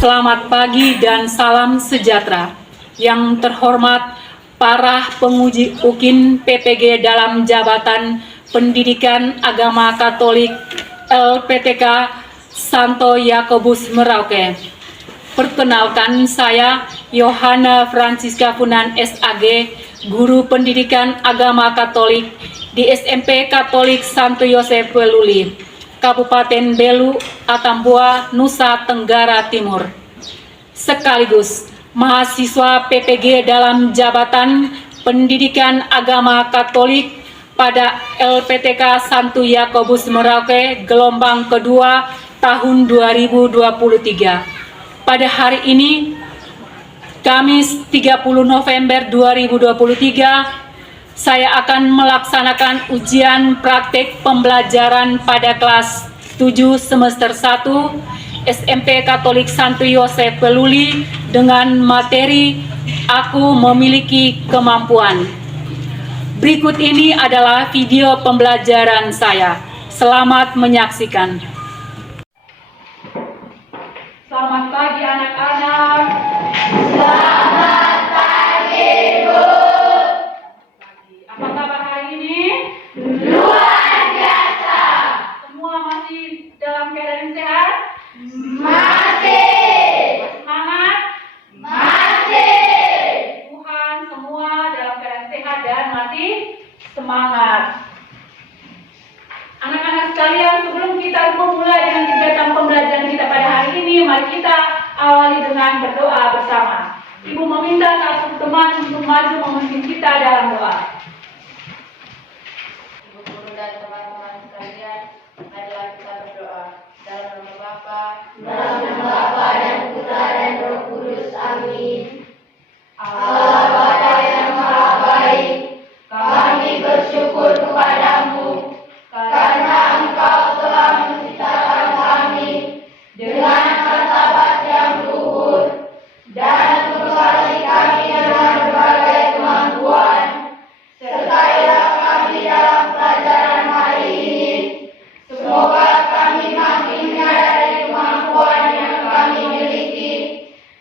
Selamat pagi dan salam sejahtera. Yang terhormat para penguji UKIN PPG dalam jabatan Pendidikan Agama Katolik LPTK Santo Yakobus Merauke. Perkenalkan, saya Yohana Francisca Funan SAG, Guru Pendidikan Agama Katolik di SMP Katolik Santo Yosef Weluli, Kabupaten Belu, Atambua, Nusa Tenggara Timur. Sekaligus mahasiswa PPG dalam jabatan Pendidikan Agama Katolik pada LPTK Santo Yakobus Merauke gelombang kedua tahun 2023. Pada hari ini, Kamis 30 November 2023, saya akan melaksanakan ujian praktik pembelajaran pada kelas 7 semester 1 SMP Katolik Santo Yosef Weluli dengan materi Aku Memiliki Kemampuan. Berikut ini adalah video pembelajaran saya. Selamat menyaksikan. Selamat pagi anak-anak. Selamat pagi, Bu. Apa kabar hari ini? Luar biasa. Semua masih dalam keadaan sehat? Masih. Semangat? Masih. Tuhan semua dalam keadaan sehat dan masih semangat. Anak-anak sekalian, sebelum kita memulai dengan kegiatan pembelajaran kita pada hari ini, mari kita awali dengan berdoa bersama. Ibu meminta satu teman untuk maju memimpin kita dalam doa. Ibu guru dan teman-teman sekalian, marilah kita berdoa. Dalam nama Bapa, Dalam nama Bapa dan Putra dan Roh Kudus. Amin. Allah Bapa yang Maha Baik, kami bersyukur kepadamu karena Engkau telah menciptakan kami dengan martabat yang luhur dan membekali kami dengan berbagai kemampuan. Sertailah kami dalam pelajaran hari ini. Semoga kami makin menyadari kemampuan yang kami miliki,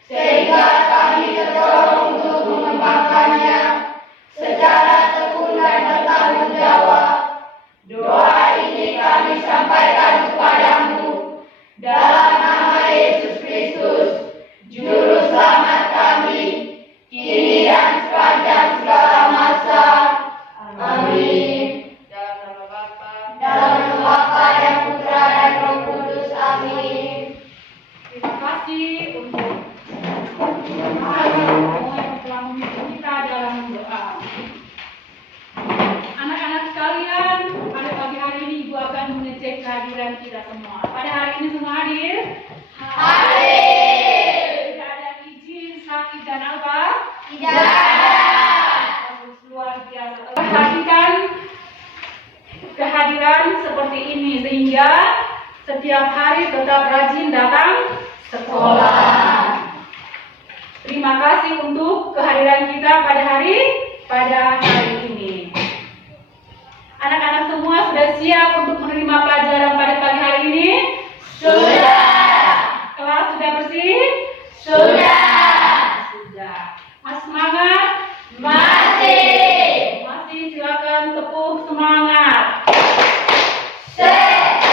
sehingga kami terdorong untuk mengembangkannya secara tekun dan bertanggung jawab. Doa ini kami sampaikan kepadamu dalam nama Yesus Kristus, Juru Selamat kami, kini dan sepanjang segala masa. Amin. dalam nama Bapa, Dalam nama Bapa dan Putra dan Roh Kudus. Amin. Terima kasih untuk semua yang telah memimpin kita dalam doa. Anak-anak sekalian, pada pagi hari ini Ibu akan mengecek kehadiran kita semua. Pada hari ini semua hadir? Hadir. Tidak ada izin, sakit dan apa? Tidak ada. Bagus, luar biasa. Perhatikan kehadiran seperti ini sehingga setiap hari tetap rajin datang sekolah. Terima kasih untuk kehadiran kita pada hari ini. Anak-anak semua sudah siap untuk menerima pelajaran pada pagi hari ini? Sudah. Kelas sudah bersih? Sudah. Sudah. Masih semangat? Masih. Masih, silakan tepuk semangat. Semangat.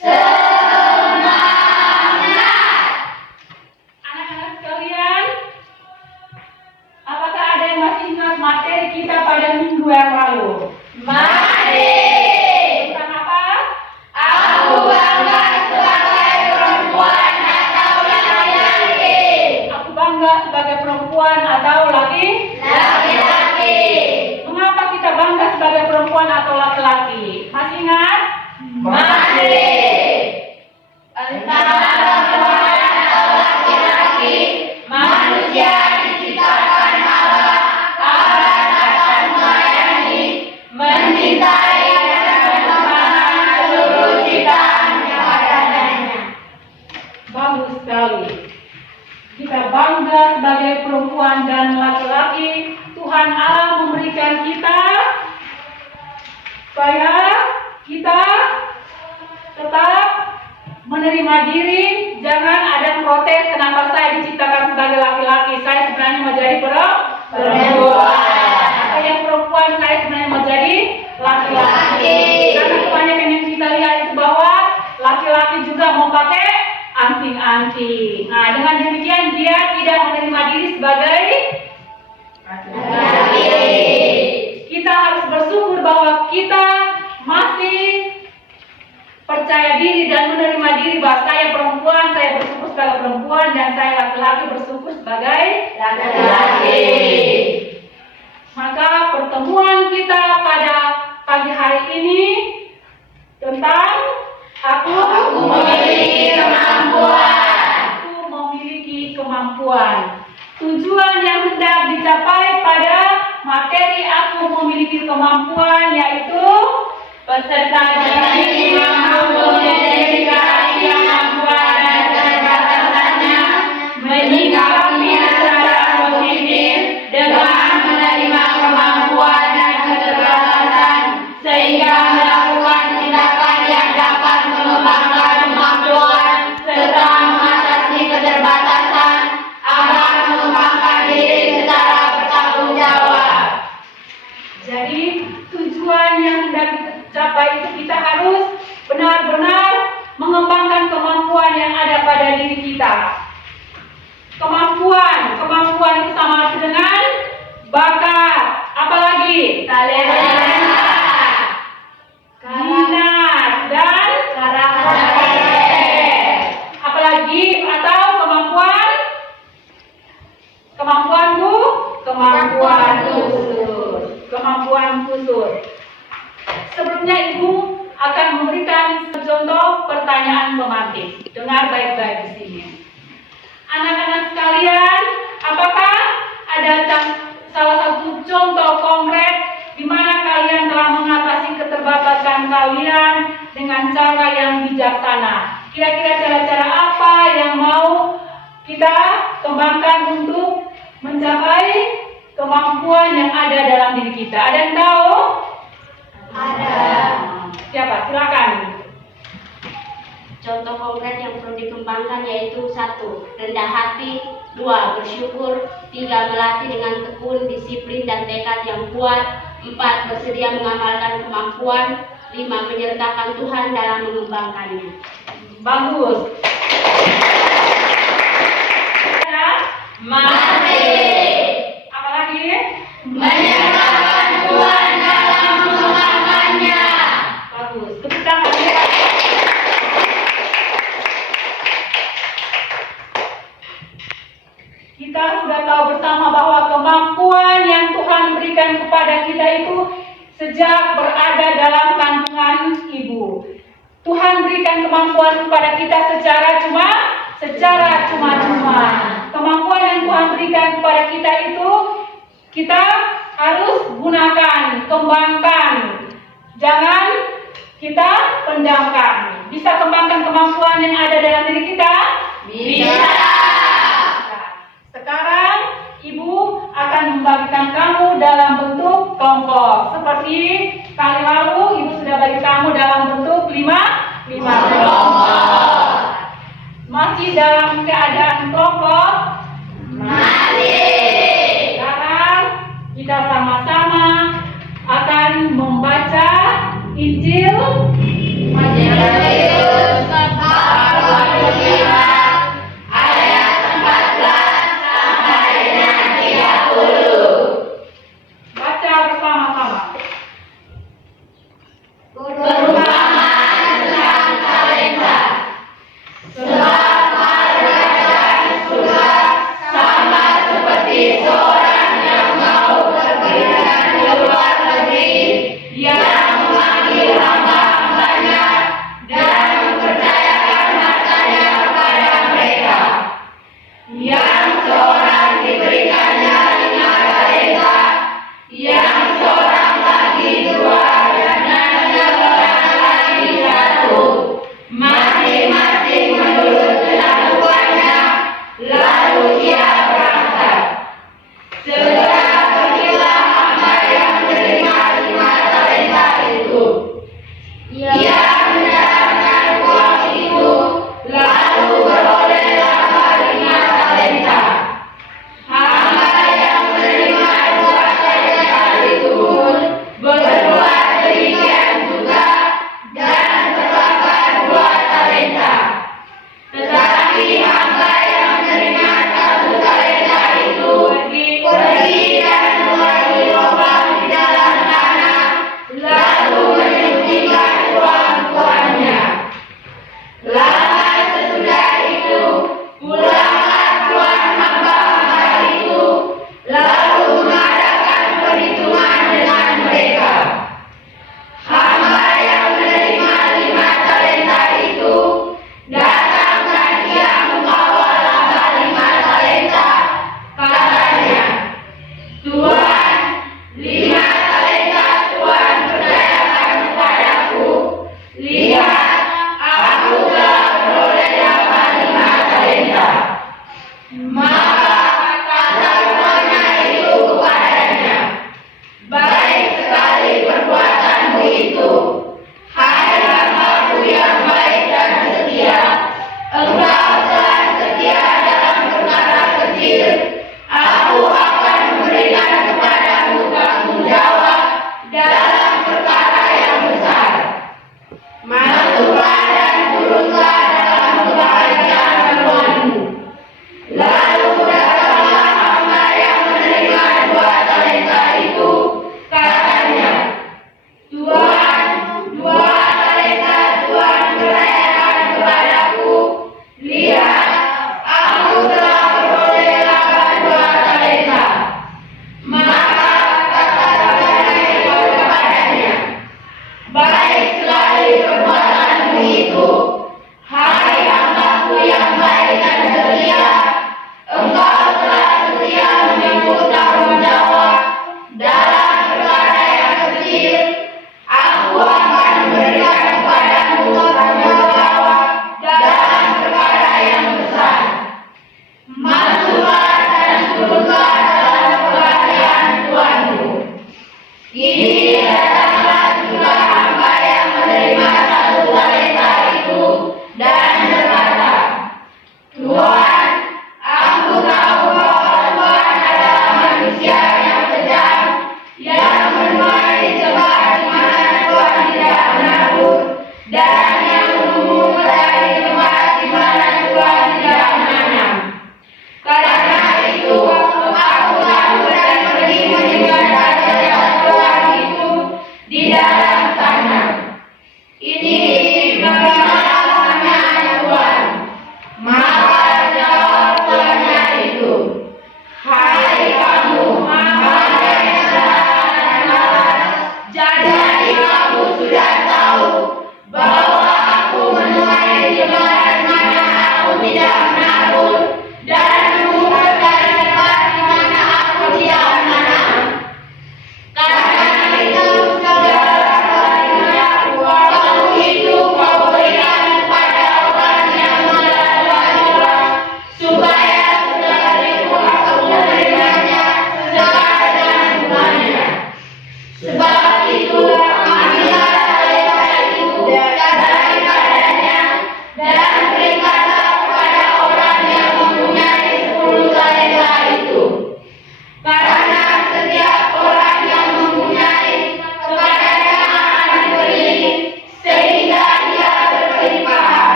Semangat. Anak-anak sekalian, apakah ada yang masih ingat materi kita pada minggu yang lalu? Mari. Tentang apa? Aku bangga sebagai perempuan atau laki-laki. Aku bangga sebagai perempuan atau Laki-laki. Mengapa kita bangga sebagai perempuan atau laki-laki? Masih ingat? Mari. Entah perempuan atau laki-laki, manusia diciptakan Allah akan melayani, mencintai dan mengembangkan seluruh ciptaan yang padanya. Bagus sekali. Kita bangga sebagai perempuan dan laki-laki. Tuhan Allah memberikan kita supaya kita tetap menerima diri, jangan ada protes kenapa saya diciptakan sebagai laki-laki, saya sebenarnya mau jadi perempuan. Atau yang perempuan, saya sebenarnya mau jadi laki-laki. Karena kebanyakan yang kita lihat itu bahwa laki-laki juga mau pakai anting-anting. Nah, dengan demikian dia tidak menerima diri sebagai laki-laki. Kita harus bersyukur bahwa kita masih percaya diri dan menerima diri bahwa saya perempuan, saya bersyukur sebagai perempuan, dan saya laki-laki bersyukur sebagai laki-laki. Maka pertemuan kita pada pagi hari ini tentang aku memiliki kemampuan. Aku memiliki kemampuan. Tujuan yang hendak dicapai pada materi aku memiliki kemampuan yaitu peserta didik mampu mengidentifikasi kemampuan dan keterbatasannya, menyikapi secara positif dengan menerima kemampuan dan keterbatasan, sehingga melakukan tindakan yang dapat mengembangkan kemampuan serta mengatasi keterbatasan agar mengembangkan diri secara bertanggung jawab. Jadi tujuan yang hendak capai itu kita harus benar-benar mengembangkan kemampuan yang ada pada diri kita. Kemampuan itu sama dengan bakat, apalagi talenta, minat dan karakter. Apalagi atau kemampuan khusus. Sebelumnya Ibu akan memberikan contoh pertanyaan pemantik. Dengar baik-baik di sini. Anak-anak sekalian, apakah ada salah satu contoh konkret di mana kalian telah mengatasi keterbatasan kalian dengan cara yang bijaksana? Kira-kira cara-cara apa yang mau kita kembangkan untuk mencapai kemampuan yang ada dalam diri kita? Ada yang tahu? Ada. Siapa? Silakan. Contoh konkret yang perlu dikembangkan yaitu 1. Rendah hati, 2. Bersyukur, 3. Melatih dengan tekun, disiplin dan tekad yang kuat, 4. Bersedia mengamalkan kemampuan, 5. Menyertakan Tuhan dalam mengembangkannya. Bagus. Mati. Apalagi? Menyertakan Tuhan dalam mengembangkannya. Bagus. Tepuk tangan. Kita sudah tahu bersama bahwa kemampuan yang Tuhan berikan kepada kita itu sejak berada dalam kandungan ibu. Tuhan berikan kemampuan kepada kita secara cuma-cuma. Kemampuan yang Tuhan berikan kepada kita itu kita harus gunakan, kembangkan. Jangan kita pendamkan. Bisa kembangkan kemampuan yang ada dalam diri kita? Bisa. Sekarang Ibu akan membagikan kamu dalam bentuk kelompok. Seperti kali lalu Ibu sudah bagi kamu dalam bentuk 5 kelompok. Masih dalam keadaan kelompok? Masih. Sekarang kita sama-sama akan membaca Injil Matius bab 25 ayat 14 sampai dengan 30. Baca bersama-sama. Perumpamaan tentang talenta. Sebab kerajaan surga sama seperti seorang yang mau berpergian ke luar negeri, yang memanggil hamba-hambanya dan mempercayakan hartanya kepada mereka. Yang seorang diberikannya 5 talenta, yang seorang lagi 2, dan yang seorang lagi 1. Masing-masing menurut kelakuannya, lalu ia berangkat.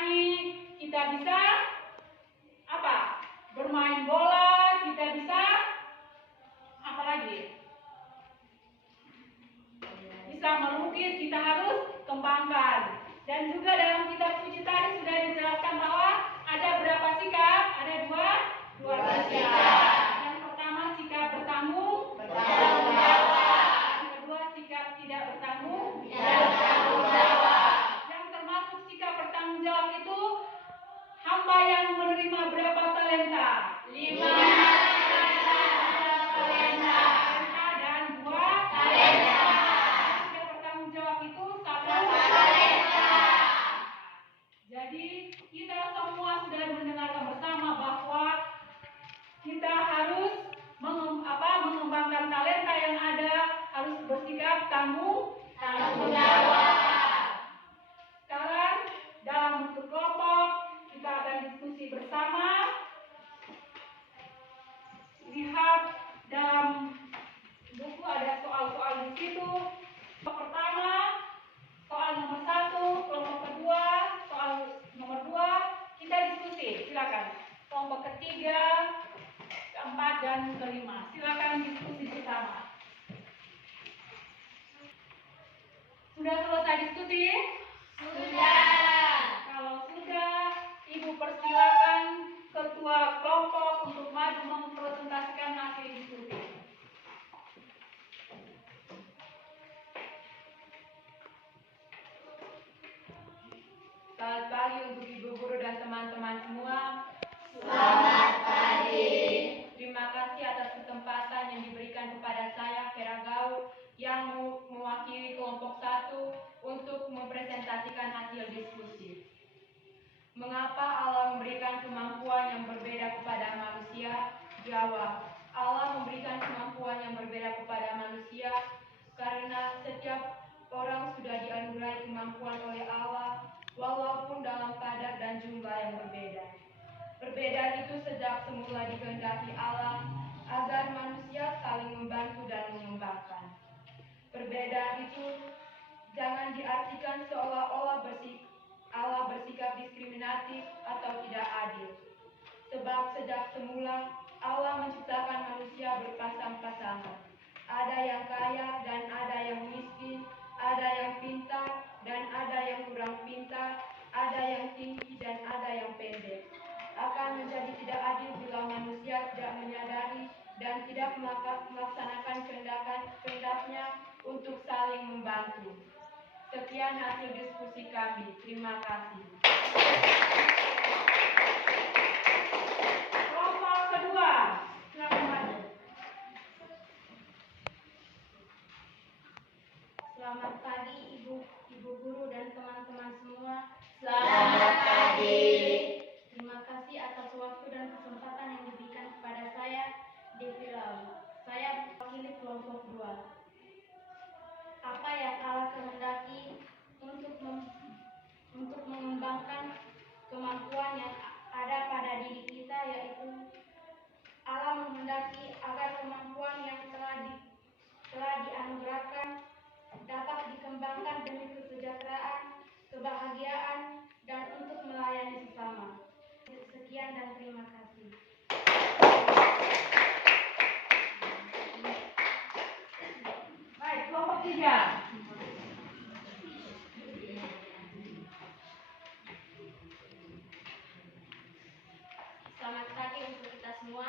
menyanyi, kita bisa apa? Bermain bola, kita bisa apa lagi? Bisa melukis, kita harus kembangkan. Dan juga dalam kitab suci tadi sudah dijelaskan bahwa ada berapa sikap? Ada dua sikap. Yang pertama sikap bertanggung jawab. Yang kedua sikap tidak bertanggung jawab. Yang termasuk sikap bertanggung jawab itu hamba yang menerima berapa talenta? 5 talenta dan 2 talenta. Sikap bertanggung jawab itu 1 talenta. Jadi kita semua sudah mendengarkan bersama bahwa kita harus mengembangkan talenta yang ada, harus bersikap tanggung jawab. Sekarang dalam bentuk kelompok kita akan diskusi bersama. Lihat dalam buku ada soal-soal di situ. Pertama, soal nomor 1, kelompok kedua, soal nomor 2, kita diskusi. Silakan. Kelompok ketiga, keempat dan kelima. Silakan diskusi bersama. Sudah selesai diskusi? Sudah. Kalau sudah, Ibu persilakan ketua kelompok untuk maju mempresentasikan hasil diskusi. Selamat pagi untuk ibu guru dan teman-teman semua. Selamat pagi. Terima kasih atas kesempatan yang diberikan kepada saya, Vera Gau, yang mewakili kelompok 1 untuk mempresentasikan hasil diskusi. Mengapa Allah memberikan kemampuan yang berbeda kepada manusia? Jawab, Allah memberikan kemampuan yang berbeda kepada manusia karena setiap orang sudah dianugerahi kemampuan oleh Allah, walaupun dalam kadar dan jumlah yang berbeda. Perbedaan itu sejak semula dikehendaki Allah agar manusia saling membantu dan mengembangkan. Perbedaan itu jangan diartikan seolah-olah Allah bersikap diskriminatif atau tidak adil. Sebab sejak semula Allah menciptakan manusia berpasang-pasangan. Ada yang kaya dan ada yang miskin, ada yang pintar dan ada yang kurang pintar, ada yang tinggi dan ada yang pendek. Akan menjadi tidak adil bila manusia tidak menyadari dan tidak melaksanakan kehendaknya untuk saling membantu. Sekian hasil diskusi kami. Terima kasih. Kelompok kedua, silakan maju. Selamat pagi ibu guru dan teman-teman semua. Selamat pagi. Terima kasih atas waktu dan kesempatan yang diberikan kepada saya, Devi Lau. Saya mewakili kelompok 2. Apa yang Allah kehendaki untuk mengembangkan kemampuan yang ada pada diri kita, yaitu Allah menghendaki agar kemampuan yang telah dianugerahkan dapat dikembangkan demi kesejahteraan, kebahagiaan, dan untuk melayani sesama. Sekian dan terima kasih. Baik, kelompok 3. Selamat pagi untuk kita semua.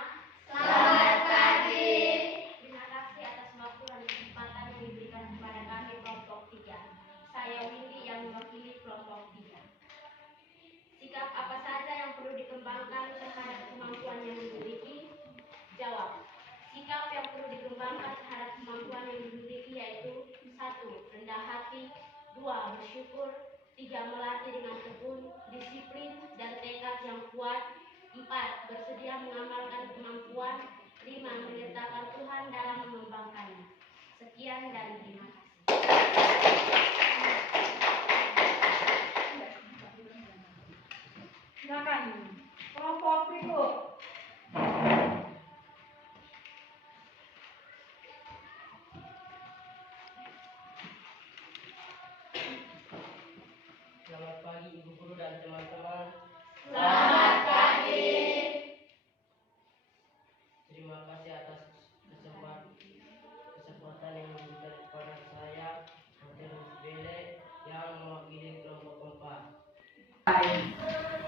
Selamat pagi. Terima kasih atas waktu dan kesempatan yang diberikan kepada kami kelompok 3. Saya Windy yang mewakili kelompok 3. Sikap apa saja yang perlu dikembangkan terhadap kemampuan yang dimiliki? Jawab. Sikap yang perlu dikembangkan terhadap kemampuan yang dimiliki yaitu 1. Rendah hati, 2. Bersyukur, 3. Melatih dengan tekun, disiplin, dan tekad yang kuat, 4. Bersedia mengamalkan kemampuan, 5. Menyertakan Tuhan dalam mengembangkannya. Sekian dan terima kasih. Silakan. Kelompok berikut. Selamat pagi ibu guru dan teman-teman.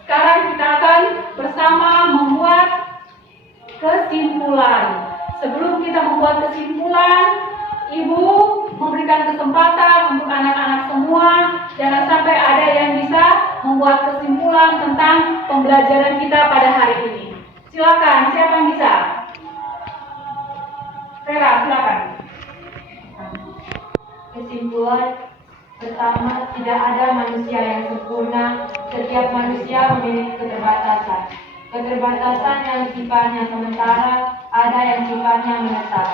Sekarang kita akan bersama membuat kesimpulan. Sebelum kita membuat kesimpulan, Ibu memberikan kesempatan untuk anak-anak semua, jangan sampai ada yang bisa membuat kesimpulan tentang pembelajaran kita pada hari ini. Silakan, siapa yang bisa? Vera, silakan. Kesimpulan pertama, tidak ada manusia yang sempurna. Setiap manusia memiliki keterbatasan. Keterbatasan yang sifatnya sementara, ada yang sifatnya menetap.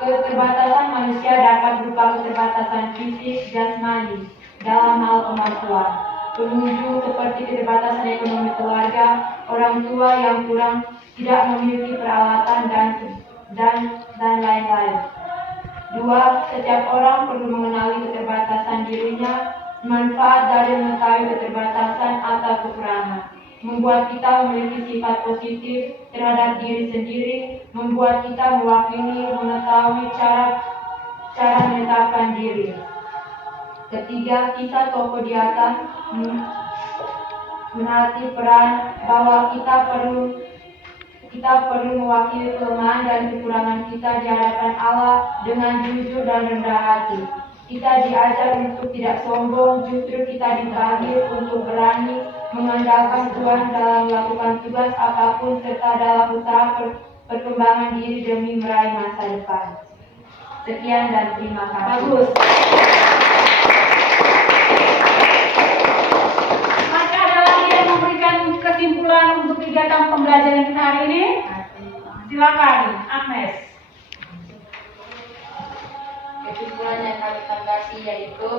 Keterbatasan manusia dapat berupa keterbatasan fisik, jasmani, dalam hal kemampuan, menuju seperti keterbatasan ekonomi keluarga, orang tua yang kurang tidak memiliki peralatan dan lain-lain. 2. Setiap orang perlu mengenali keterbatasan dirinya. Manfaat dari mengetahui keterbatasan atau kekurangan membuat kita memiliki sifat positif terhadap diri sendiri, membuat kita mewakili, mengetahui cara menetapkan diri. Ketiga, kisah tokoh di atas menarati peran bahwa kita perlu mewakili kelemahan dan kekurangan kita di hadapan Allah dengan jujur dan rendah hati. Kita diajar untuk tidak sombong, justru kita dipanggil untuk berani mengandalkan Tuhan dalam melakukan tugas apapun serta dalam usaha perkembangan diri demi meraih masa depan. Sekian dan terima kasih. Bagus. Masih ada lagi yang memberikan kesimpulan untuk kegiatan pembelajaran kita hari ini? Silakan, Agnes. Kesimpulan yang kami tanggapi yaitu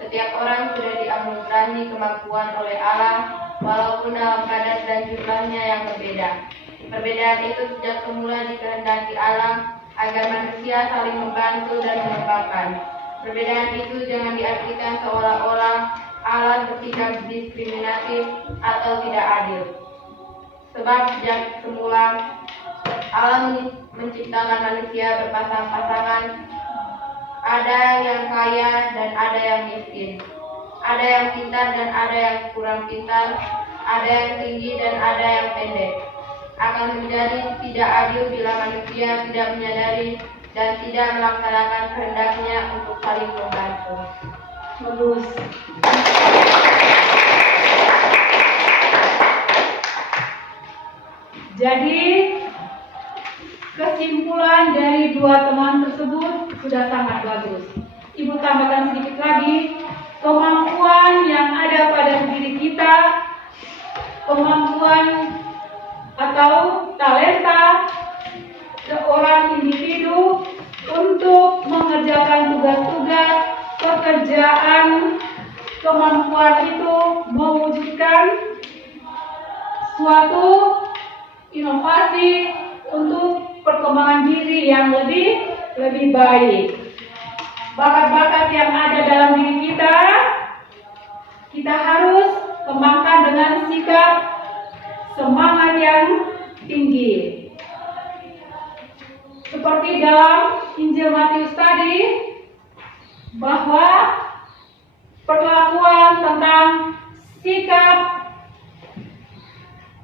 setiap orang sudah dianugerahi kemampuan oleh Allah walaupun dalam kadar dan jumlahnya yang berbeda. Perbedaan itu sejak semula dikehendaki Allah agar manusia saling membantu dan mengembangkan. Perbedaan itu jangan diartikan seolah-olah Allah bersikap diskriminatif atau tidak adil. Sebab sejak semula Allah menciptakan manusia berpasang-pasangan. Ada yang kaya dan ada yang miskin. Ada yang pintar dan ada yang kurang pintar. Ada yang tinggi dan ada yang pendek. Akan menjadi tidak adil bila manusia tidak menyadari dan tidak melaksanakan kehendaknya untuk saling membantu. Bagus. Jadi kesimpulan dari dua teman tersebut sudah sangat bagus. Ibu tambahkan sedikit lagi, kemampuan yang ada pada diri kita, kemampuan atau talenta seorang individu untuk mengerjakan tugas-tugas pekerjaan, kemampuan itu mewujudkan suatu inovasi untuk perkembangan diri yang lebih baik. Bakat-bakat yang ada dalam diri kita harus kembangkan dengan sikap semangat yang tinggi. Seperti dalam Injil Matius tadi, bahwa perlakuan tentang sikap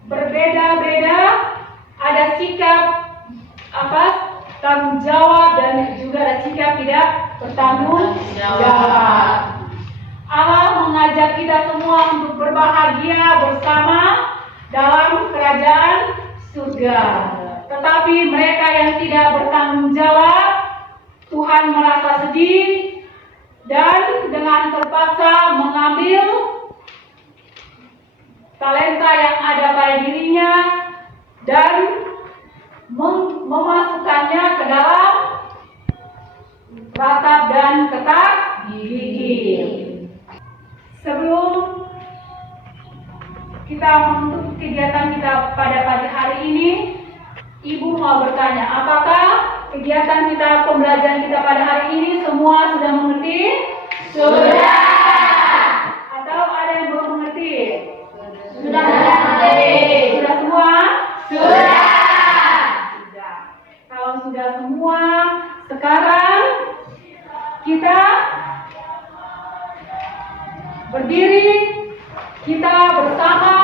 berbeda-beda, ada sikap tanggung jawab dan juga ada sikap tidak bertanggung jawab. Allah mengajak kita semua untuk berbahagia bersama dalam kerajaan surga. Tetapi mereka yang tidak bertanggung jawab, Tuhan merasa sedih dan dengan terpaksa mengambil talenta yang ada pada dirinya dan memasukkannya ke dalam ratap dan ketak gigi. Sebelum kita menutup kegiatan kita pada pagi hari ini, Ibu mau bertanya, apakah kegiatan kita, pembelajaran kita pada hari ini semua sudah mengerti? Sudah. Atau ada yang belum mengerti? Sudah mengerti. Sudah semua? Sudah. Kalau sudah semua, sekarang kita berdiri, kita bersama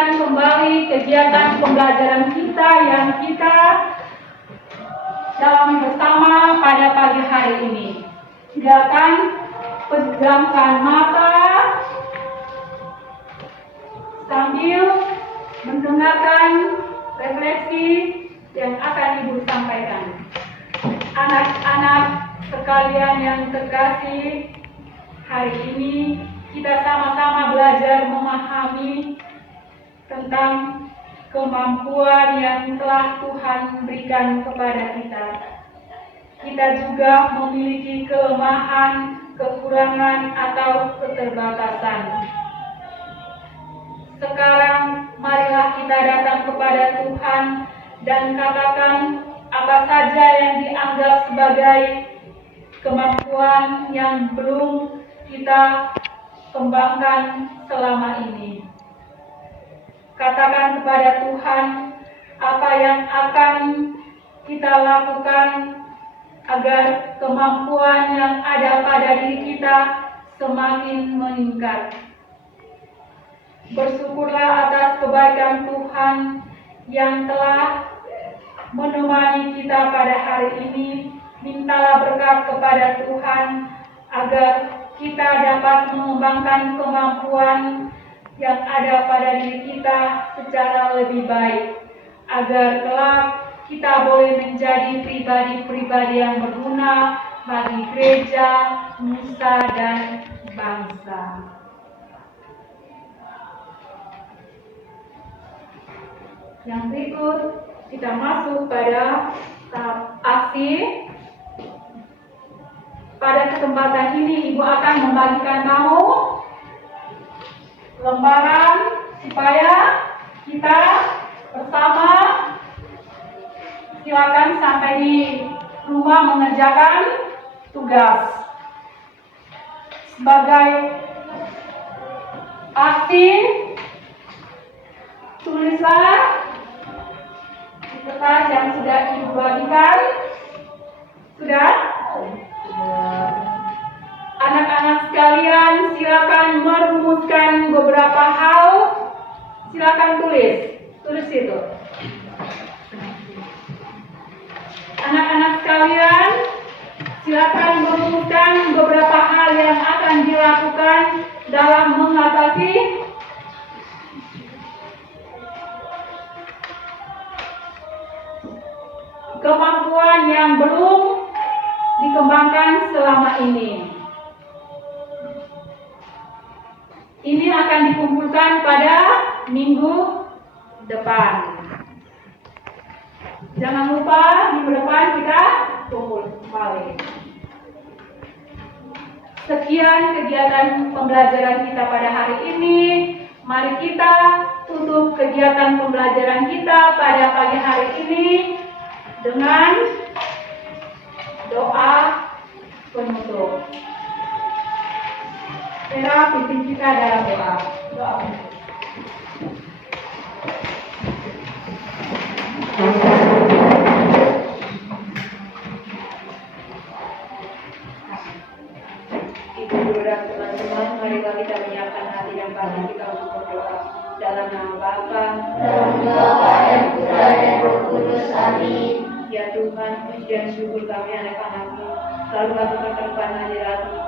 melanjutkan kembali kegiatan pembelajaran kita yang kita dalami bersama pada pagi hari ini. Silakan pejamkan mata sambil mendengarkan refleksi yang akan Ibu sampaikan. Anak-anak sekalian yang terkasih, hari ini kita sama-sama belajar memahami tentang kemampuan yang telah Tuhan berikan kepada kita. Kita juga memiliki kelemahan, kekurangan, atau keterbatasan. Sekarang marilah kita datang kepada Tuhan dan katakan apa saja yang dianggap sebagai kemampuan yang belum kita kembangkan selama ini. Katakan kepada Tuhan apa yang akan kita lakukan agar kemampuan yang ada pada diri kita semakin meningkat. Bersyukurlah atas kebaikan Tuhan yang telah menemani kita pada hari ini. Mintalah berkat kepada Tuhan agar kita dapat mengembangkan kemampuan yang ada pada diri kita secara lebih baik, agar kelak kita boleh menjadi pribadi-pribadi yang berguna bagi gereja, nusa, dan bangsa. Yang berikut kita masuk pada tahap aksi. Pada kesempatan ini Ibu akan membagikan kamu lembaran supaya kita bersama silakan sampai di rumah mengerjakan tugas. Sebagai aksi, tulislah di kertas yang sudah Ibu bagikan. Sudah? Anak-anak sekalian, silakan merumuskan beberapa hal. Silakan tulis itu. Anak-anak sekalian, silakan merumuskan beberapa hal yang akan dilakukan dalam mengatasi kemampuan yang belum dikembangkan selama ini. Ini akan dikumpulkan pada minggu depan. Jangan lupa minggu depan kita kumpul kembali. Sekian kegiatan pembelajaran kita pada hari ini. Mari kita tutup kegiatan pembelajaran kita pada pagi hari ini dengan doa penutup. Vera pimpin kita dalam doa. Doa penutup. Ibu dan teman-teman, marilah kita menyiapkan hati dan batin kita untuk berdoa. Dalam nama Bapa, dalam nama Bapa dan Putra dan Roh Kudus. Amin. Ya Tuhan, puji dan syukur kami anak-anak-Mu selalu lakukan kedepan hadirat-Mu,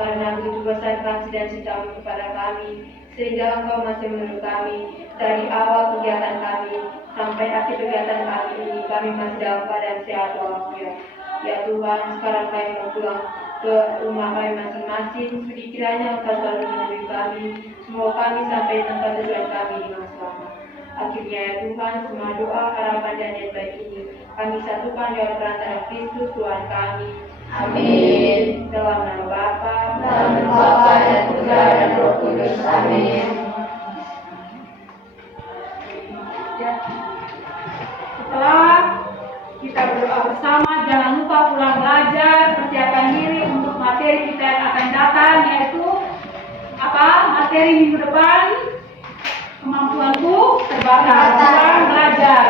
karena begitu besar kasih dan cinta-Mu kepada kami, sehingga Engkau masih menurut kami dari awal kegiatan kami sampai akhir kegiatan kami ini. Kami masih dalam keadaan sehat walafiat. Ya Tuhan, sekarang kami mau pulang ke rumah kami masing-masing. Sudi kiranya Engkau selalu menemui kami. Semoga kami sampai tempat tujuan kami dengan selamat. Akhirnya ya Tuhan, semua doa, harapan dan niat baik ini kami satukan dalam perantara Kristus Tuhan kami. Amin. Dalam nama Bapa, dalam nama Bapa dan Putra dan Roh Kudus. Amin. Ya. Setelah kita berdoa bersama, jangan lupa pulang belajar, persiapkan diri untuk materi kita yang akan datang, yaitu apa? Materi minggu depan. Kemampuanku terbatas. Pulang belajar.